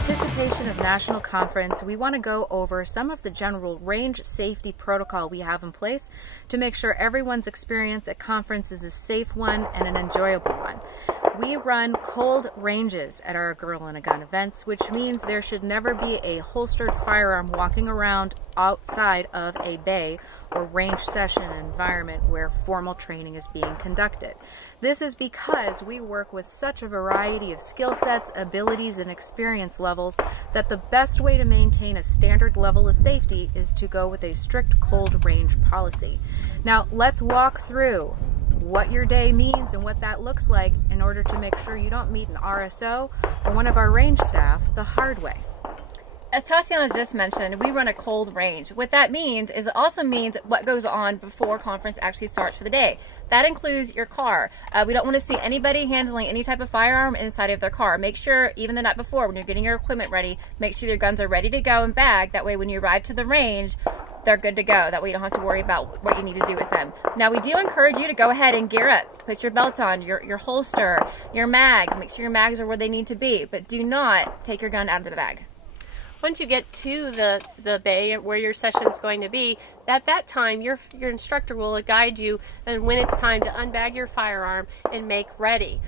anticipation of National Conference, we want to go over some of the general range safety protocol we have in place to make sure everyone's experience at conference is a safe one and an enjoyable one. We run cold ranges at our Girl and a Gun events, which means there should never be a holstered firearm walking around outside of a bay or range session environment where formal training is being conducted. This is because we work with such a variety of skill sets, abilities, and experience levels that the best way to maintain a standard level of safety is to go with a strict cold range policy. Now, let's walk through what your day means and what that looks like in order to make sure you don't meet an RSO or one of our range staff the hard way. As Tatiana just mentioned, we run a cold range. What that means is it also means what goes on before conference actually starts for the day. That includes your car. We don't want to see anybody handling any type of firearm inside of their car. Make sure, even the night before, when you're getting your equipment ready, make sure your guns are ready to go and bagged. That way when you arrive to the range, they're good to go. That way you don't have to worry about what you need to do with them. Now, we do encourage you to go ahead and gear up. Put your belts on, your holster, your mags. Make sure your mags are where they need to be, but do not take your gun out of the bag. Once you get to the bay where your session is going to be, at that time your instructor will guide you and when it's time to unbag your firearm and make ready.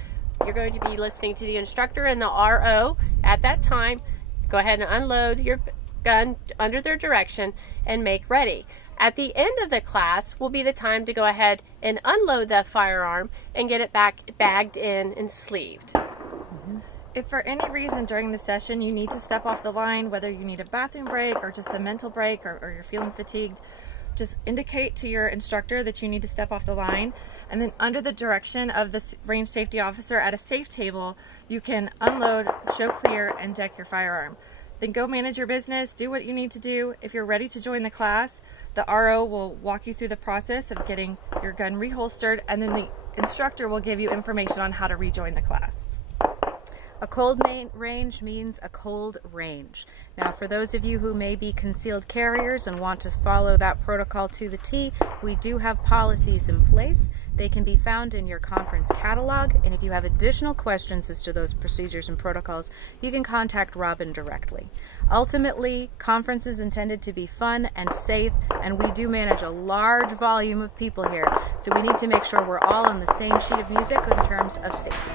You're going to be listening to the instructor and the RO at that time. Go ahead and unload your gun under their direction and make ready. At the end of the class will be the time to go ahead and unload that firearm and get it back bagged in and sleeved. If for any reason during the session you need to step off the line, whether you need a bathroom break or just a mental break or you're feeling fatigued, just indicate to your instructor that you need to step off the line, and then under the direction of the range safety officer at a safe table, you can unload, show clear, and deck your firearm. Then go manage your business, do what you need to do. If you're ready to join the class, the RO will walk you through the process of getting your gun reholstered, and then the instructor will give you information on how to rejoin the class. A cold range means a cold range. Now, for those of you who may be concealed carriers and want to follow that protocol to the T, we do have policies in place. They can be found in your conference catalog, and if you have additional questions as to those procedures and protocols, you can contact Robin directly. Ultimately, conference is intended to be fun and safe, and we do manage a large volume of people here, so we need to make sure we're all on the same sheet of music in terms of safety.